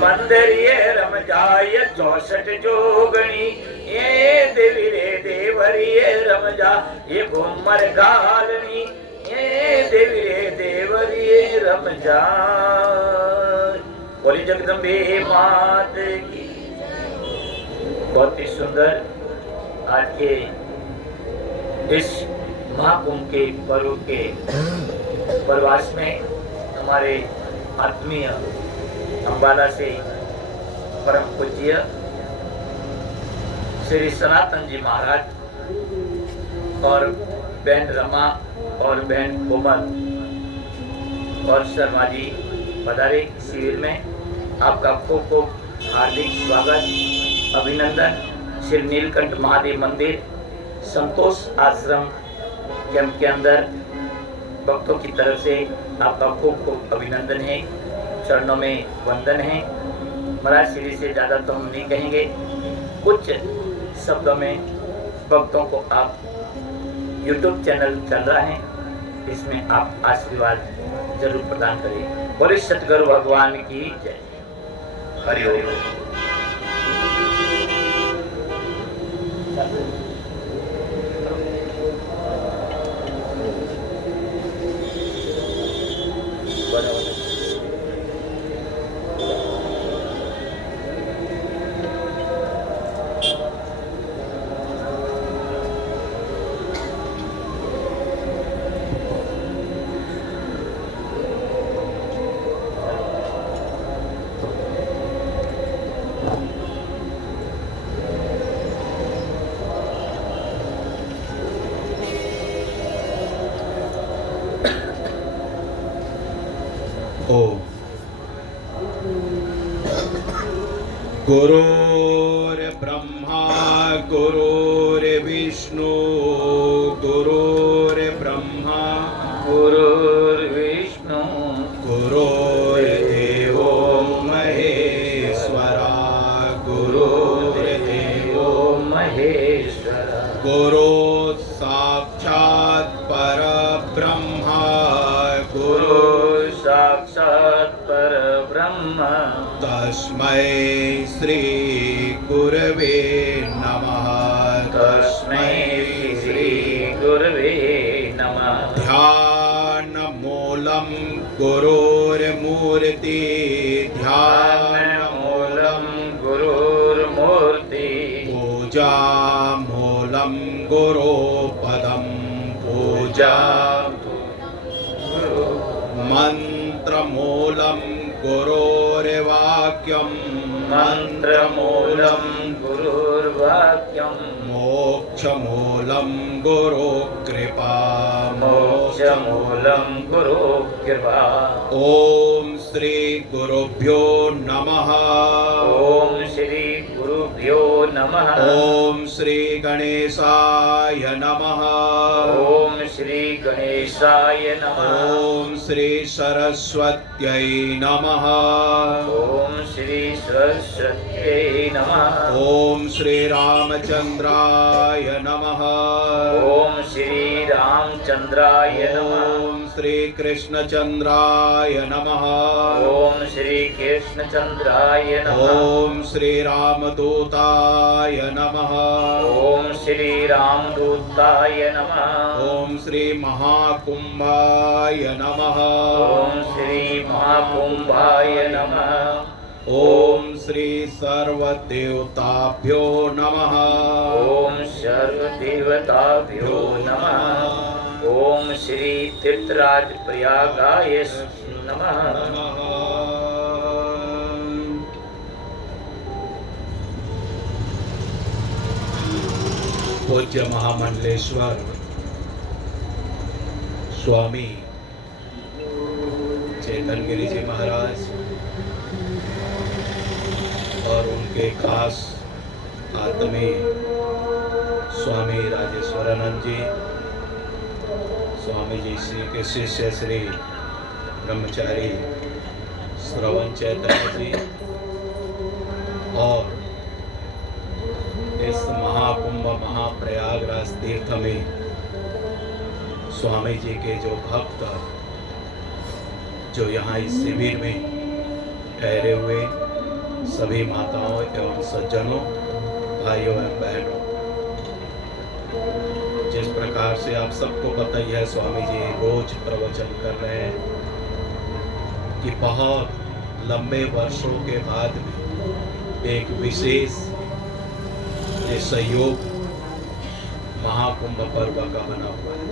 मंदिर ये रम जाए 64 जोगणी, ये देवी रे देवरी ये रम जा ये घूमर घालनी, ये देवी रे देवरी ये रम जा। बोली जगदम्बे मात की। बहुत ही सुंदर आज के इस महाकुंभ के पर्व के प्रवास में हमारे आत्मीय अम्बाला से परम पूज्य श्री सनातन जी महाराज और बहन रमा और बहन कोमल और शर्मा जी पधारे शिविर में। आपका खूब खूब हार्दिक स्वागत, अभिनंदन। श्री नीलकंठ महादेव मंदिर संतोष आश्रम कैंप के अंदर भक्तों की तरफ से आपका खूब खूब अभिनंदन है, चरणों में वंदन है। महाराज श्री से ज़्यादा तो हम नहीं कहेंगे, कुछ शब्दों में भक्तों को आप YouTube चैनल चल रहा है, इसमें आप आशीर्वाद जरूर प्रदान करें। बोले सतगुरु भगवान की जय। हरि ओम। गुरुर्ब्रह्मा गुरुर्विष्णु गुरुर्ब्रह्मा गुरुर्विष्णु गुरुर्देवो महेश्वरा गुरुर्देवो महेश्वरा गुरु साक्षात् परब्रह्मा गुरु साक्षात् परब्रह्म तस्मै श्री गुरवे नमः। तस्मै श्री गुरवे नमः। ध्यानमूलं गुरोर्मूर्ति ध्यानमूलं गुरुर्मूर्ति पूजामूलं गुरुपदं पूजा मन्त्रमूलं गुरोर्वाक्यं मन्त्रमूलं गुरुर्वाक्यं मोक्षमूलं गुरुकृपा मोक्षमूलं गुरुकृपा। ॐ श्री गुरुभ्यो नमः। ॐ श्री गुरुभ्यो नमः। ॐ श्री गणेशाय नमः। ॐ श्री गणेशाय नमः। ॐ श्री सरस्वत्यै नमः। ॐ श्री सरस्वत्यै नमः। ॐ श्री रामचन्द्राय नमः। ॐ श्री रामचन्द्राय नमः। ॐ श्री कृष्णचन्द्राय नमः। ॐ श्री कृष्णचन्द्राय नमः। ॐ श्री रामदूताय नमः। ॐ श्री रामदूताय नमः। ॐ श्री महाकुम्भाय नमः। ॐ श्री महाकुम्भाय नमः। ॐ श्री सर्वदेवताभ्यो नमः। ॐ सर्वदेवताभ्यो नमः। ॐ श्री तीर्थराज प्रयागाय नमः। पूज्य महामंडलेश्वर स्वामी चेतनगिरी जी महाराज और उनके खास आत्मी स्वामी राजेश्वरानंद जी, स्वामी जी श्री के शिष्य श्री ब्रह्मचारी श्रवण चैतन्य जी और इस महाकुंभ महाप्रयागराज तीर्थ में स्वामी जी के जो भक्त जो यहाँ इस शिविर में ठहरे हुए सभी माताओं एवं सज्जनों, भाइयों एवं बहनों, जिस प्रकार से आप सबको पता ही है स्वामी जी रोज प्रवचन कर रहे हैं कि बहुत लंबे वर्षों के बाद में एक विशेष ये सहयोग महाकुंभ पर्व का बना हुआ है।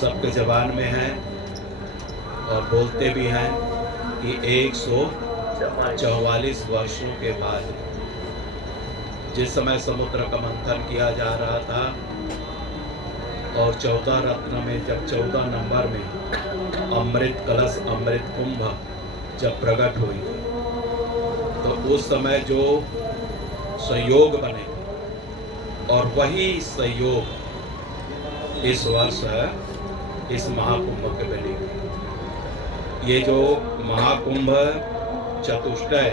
सबके जबान में है और बोलते भी हैं कि 144 वर्षों के बाद जिस समय समुद्र का मंथन किया जा रहा था और 14 रत्न में जब 14 नंबर में अमृत कलश अमृत कुंभ जब प्रकट हुई तो उस समय जो संयोग बने और वही संयोग इस वर्ष इस महाकुंभ के बने। ये जो महाकुंभ चतुष्टय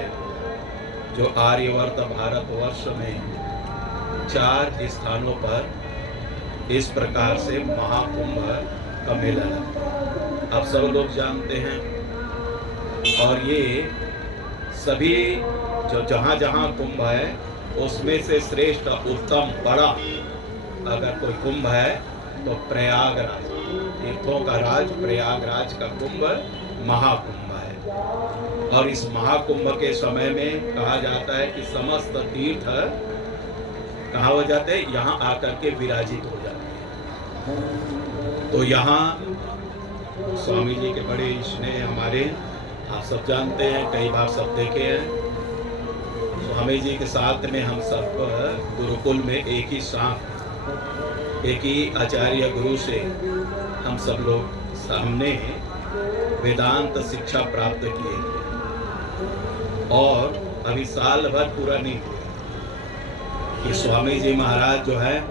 जो आर्यवर्त भारतवर्ष में 4 स्थानों पर इस प्रकार से महाकुंभ का मेला लगता है, आप सब लोग जानते हैं। और ये सभी जो जहाँ जहाँ कुंभ है उसमें से श्रेष्ठ उत्तम बड़ा अगर कोई कुंभ है तो प्रयागराज, तीर्थों का राज प्रयागराज का कुंभ महाकुंभ है। और इस महाकुंभ के समय में कहा जाता है कि समस्त तीर्थ कहाँ हो जाते हैं, यहाँ आकर के विराजित हो जाते हैं। तो यहाँ स्वामी जी के बड़े स्नेह हमारे आप सब जानते हैं, कई बार सब देखे हैं। स्वामी जी के साथ में हम सब गुरुकुल में एक ही साथ एक ही आचार्य गुरु से हम सब लोग सामने वेदांत शिक्षा प्राप्त किए थे और अभी साल भर पूरा नहीं हुआ कि स्वामी जी महाराज जो है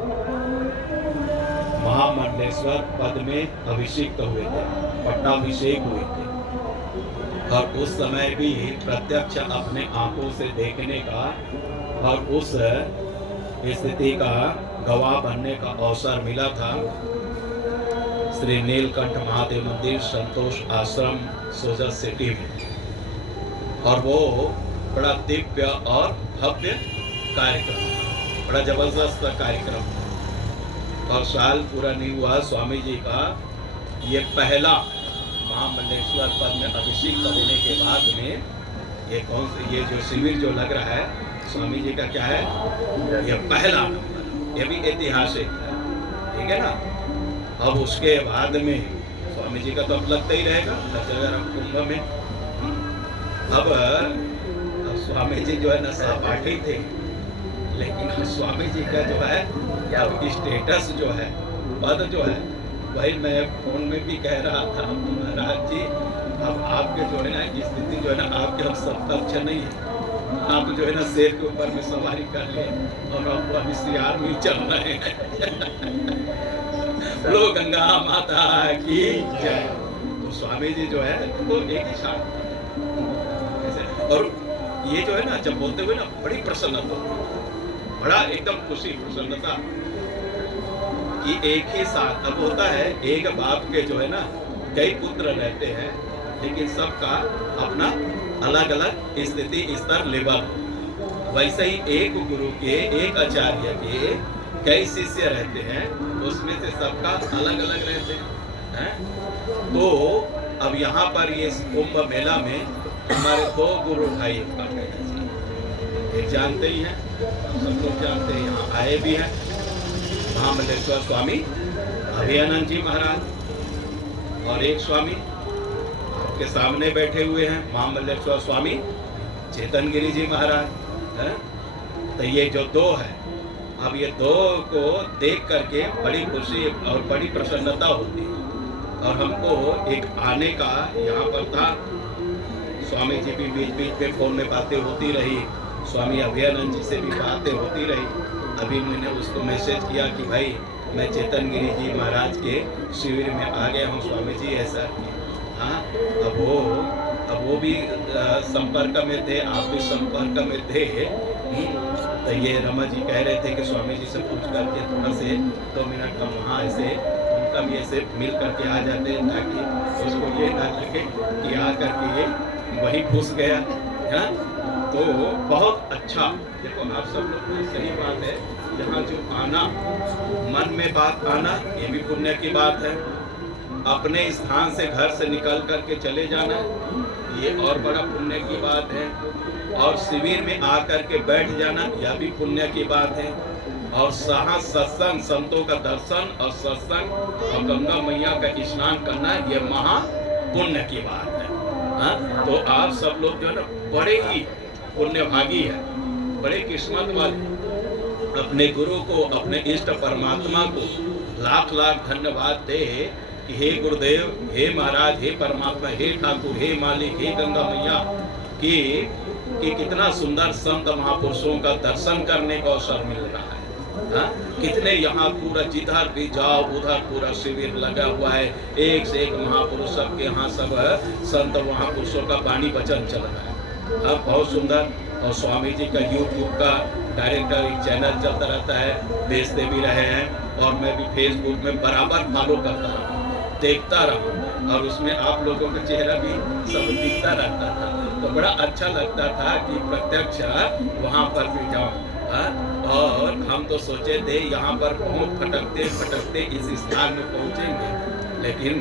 महामंडलेश्वर पद में अभिषिक्त हुए थे, पट्टाभिषेक हुए थे। और उस समय भी प्रत्यक्ष अपने आंखों से देखने का और उस स्थिति का गवाह बनने का अवसर मिला था। श्री नीलकंठ महादेव मंदिर संतोष आश्रम सोजत सिटी में, और वो बड़ा दिव्य और भव्य कार्यक्रम, बड़ा जबरदस्त कार्यक्रम। और साल पूरा नहीं हुआ स्वामी जी का ये पहला महामंडलेश्वर पद में अभिषेक होने के बाद में ये जो शिविर जो लग रहा है स्वामी जी का क्या है, ये पहला नंबर ये भी ऐतिहासिक है, ठीक है ना। अब उसके बाद में स्वामी जी का तो अब लगता ही रहेगा हर जगह कुंभ में। अब स्वामी जी जो है ना सहपाठी थे, लेकिन स्वामी जी का जो है अब स्टेटस जो है, पद जो है, वही मैं फोन में भी कह रहा था महाराज जी, अब आपके जो है ना स्थिति जो है ना आपके हम सब अच्छा नहीं है। आप जो है ना शेर के ऊपर में सवारी कर लिए और अब अभी सियार में चल रहे हैं। लो गंगा माता की जय। तो स्वामी जी जो है वो एक ही साथ, और ये जो है ना जब बोलते हुए ना बड़ी प्रसन्नता, बड़ा एकदम खुशी प्रसन्नता कि एक ही साथ। अब होता है एक बाप के जो है ना कई पुत्र रहते हैं, लेकिन सबका अपना अलग अलग स्थिति स्तर लेवल, वैसे ही एक गुरु के एक आचार्य के कई शिष्य रहते हैं, उसमें से सबका अलग अलग रहते हैं। तो अब यहाँ पर ये कुंभ मेला में हमारे दो गुरु भाई एक जानते ही हैं, सब लोग जानते हैं, यहाँ आए भी हैं, महामंडलेश्वर स्वामी अभयानंद जी महाराज, और एक स्वामी के सामने बैठे हुए हैं महामंडलेश्वर स्वामी चेतन गिरी जी महाराज। तो ये जो दो है, अब ये दो को देख करके बड़ी खुशी और बड़ी प्रसन्नता होती है। और हमको एक आने का यहाँ पर था, स्वामी जी भी बीच बीच में फोन में बातें होती रही, स्वामी अभयानंद जी से भी बातें होती रही। अभी मैंने उसको मैसेज किया कि भाई मैं चेतन गिरी जी महाराज के शिविर में आ गया हूँ स्वामी जी, ऐसा। हाँ, अब वो भी संपर्क में थे, आप भी संपर्क में थे। तो ये रमा जी कह रहे थे कि स्वामी जी से पूछ करके थोड़ा से 2 मिनट हम वहाँ ऐसे उनका भी ऐसे मिल करके आ जाते हैं, ताकि उसको ये ना लगे कि आ करके ये वही घुस गया। हाँ, तो बहुत अच्छा। देखो आप सब लोग की सही बात है, यहाँ जो आना, मन में बात आना, ये भी पुण्य की बात है। अपने स्थान से घर से निकल करके चले जाना, ये और बड़ा पुण्य की बात है। और शिविर में आकर के बैठ जाना, यह भी पुण्य की बात है। और सत्संग, संतों का दर्शन और सत्संग और गंगा मैया का स्नान करना, ये महा पुण्य की बात है। हाँ, तो आप सब लोग जो है ना बड़े ही पुण्यभागी है, बड़े किस्मत वाले। अपने गुरु को, अपने इष्ट परमात्मा को लाख लाख धन्यवाद दे कि हे गुरुदेव, हे महाराज, हे परमात्मा, हे ठाकुर, हे मालिक, हे गंगा मैया, कि कितना सुंदर संत महापुरुषों का दर्शन करने का अवसर मिल रहा है। हाँ? कितने यहाँ पूरा जिधर भी जाओ उधर पूरा शिविर लगा हुआ है, एक से एक महापुरुष, सबके यहाँ सब संत महापुरुषों का वाणी वचन चल रहा है। हाँ, बहुत सुंदर। और स्वामी जी का यूट्यूब का डायरेक्ट चैनल चलता रहता है, भेजते भी रहे हैं, और मैं भी फेसबुक में बराबर फॉलो करता रहा, देखता रहा, और उसमें आप लोगों का चेहरा भी सब दिखता रहता था। तो बड़ा अच्छा लगता था कि प्रत्यक्ष वहाँ पर भी जाऊँ। और हम तो सोचे थे यहाँ पर फटकते फटकते इस स्थान में पहुँचेंगे, लेकिन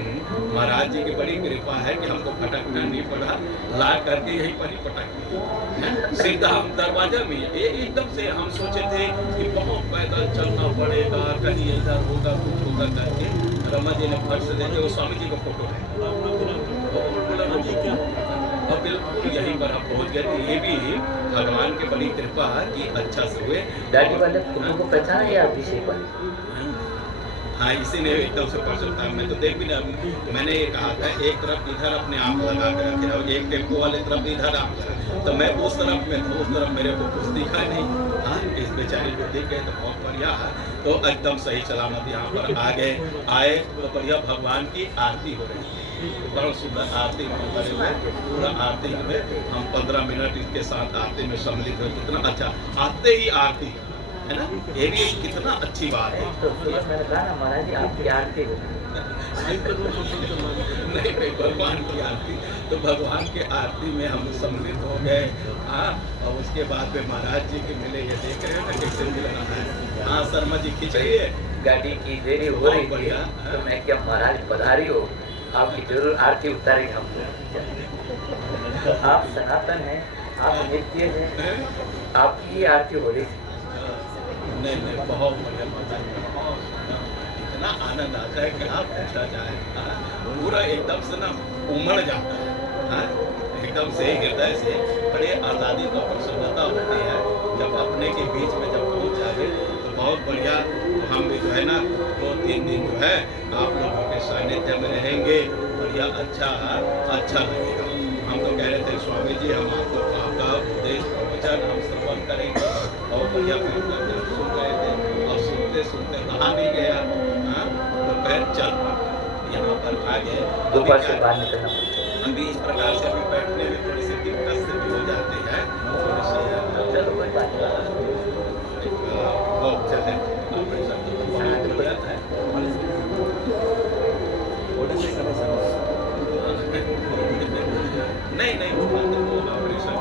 महाराज जी की बड़ी कृपा है कि हमको फटकना नहीं पड़ा, ला करके यहीं पर ही पटक दिया सीधा हम दरवाजा में। ये एकदम से हम सोचे थे कि बहुत पैदल चलना पड़ेगा, कहीं इधर होगा कुछ होगा करके। रमा जी ने फट से देखे, वो स्वामी जी का फोटो है, और बिल्कुल यहीं पर हम पहुंच गए। तो ये भी भगवान की बड़ी कृपा कि अच्छा से हुए। दादी वाले तुमको पहचाना या अभिषेक वाले? हाँ, इसी ने एकदम से पसंद था। मैं तो देख भी ना, मैंने ये कहा था एक तरफ इधर अपने आप लगा कर रखे और एक टेम्पो वाले तरफ इधर आप लगा, तो मैं उस तरफ में था, उस तरफ मेरे को कुछ दिखा नहीं। हाँ, इस बेचारी को देख गए तो बहुत बढ़िया है। तो एकदम सही सलामत यहाँ पर आए तो बढ़िया भगवान की आरती हो रही थी, बड़ा सुंदर आरती वहाँ पर हुए, पूरा आरती हुए। हम 15 मिनट इसके साथ आरती में सम्मिलित हुए। कितना अच्छा, आते ही आरती है ना, ये भी कितना अच्छी बात है। तो मैंने कहा ना महाराज जी आपकी आरती नहीं, भगवान की आरती, तो भगवान के आरती में हम सम्मिलित हो गए। हाँ, और उसके बाद में महाराज जी के मिले, ये देख रहे हैं ना कैसे मिल रहा है। हाँ, शर्मा जी खींच रही है, गाड़ी की देरी हो रही थी, तो मैं क्या महाराज पधारी हो, आपकी जरूर आरती उतारेंगे हमको। आप सनातन हैं, आप नित्य हैं, आपकी आरती हो रही थी। नहीं नहीं बहुत बढ़िया माता जी, बहुत सुंदर। इतना आनंद आता है कि आप पूछा जाए, हाँ, पूरा एकदम से ना उमड़ जाता है, हाँ, एकदम से हृदय से बड़े आज़ादी का प्रसन्नता होती है जब अपने के बीच में जब पहुंच जाए तो बहुत बढ़िया। तो हम भी जो है ना 2-3 दिन जो है आप लोगों के सानिध्य में रहेंगे, बढ़िया अच्छा अच्छा लगेगा। हम तो कह रहे थे स्वामी जी हम आपको आपका उपदेश प्रवचन हम श्रवण करेंगे, बहुत बढ़िया बैठ करके हम सुन रहे थे और सुनते सुनते कहाँ नहीं गया, हाँ, दोपहर चल यहाँ पर आ गए। दोपहर से बाहर निकलना पड़ता है। अभी इस प्रकार से अभी बैठने में थोड़ी सी दिक्कत से भी हो जाती है, थोड़ी सी चलो कोई बात नहीं। बहुत चले अपने सब तो बहुत बढ़िया है। नहीं नहीं वो बात है, वो ऑपरेशन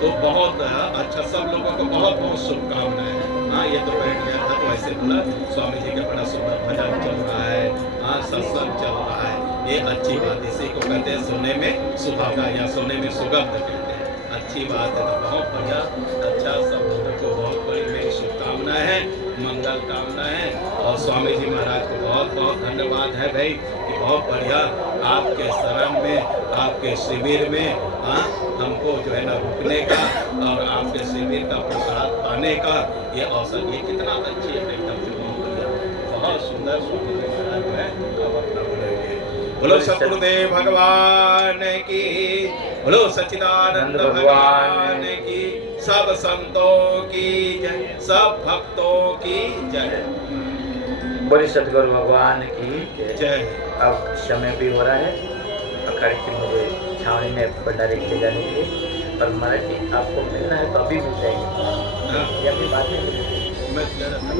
तो बहुत अच्छा, सब लोगों को बहुत बहुत शुभकामनाएं। हाँ ये तो बैठ गया था तो ऐसे बोला स्वामी जी का बड़ा सुंदर भजन चल रहा है, हाँ सत्संग चल रहा है, ये अच्छी बात, इसी को कहते हैं सोने में सुहागा या सोने में सुगंध कहते हैं, अच्छी बात है। तो बहुत बढ़िया अच्छा, सब लोगों को बहुत बड़ी मेरी शुभकामनाएं हैं, मंगल कामनाएं हैं और स्वामी जी महाराज को बहुत बहुत धन्यवाद है भाई कि बहुत बढ़िया आपके शरण में आपके शिविर में, हाँ, हमको जो है ना रुकने का और आपके शिविर का प्रसाद पाने का ये अवसर, ये कितना अच्छी है एकदम से, बहुत बढ़िया, बहुत सुंदर स्वामी जी महाराज जो है अब अपना बोलेंगे। बोलो सतगुरुदेव भगवान की, बोलो सच्चिदानंद भगवान की, सब संतों की जय, सब भक्तों की जय। बोले सतगुरु भगवान की जय। अब समय भी हो रहा है अखाड़े की, मुझे छावनी में भंडारे ले जाने के लिए, और महाराज जी आपको मिलना है तो अभी मिल जाएंगे, हाँ, या फिर बाद में मिलेंगे। मैं कह रहा था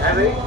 हाँ भाई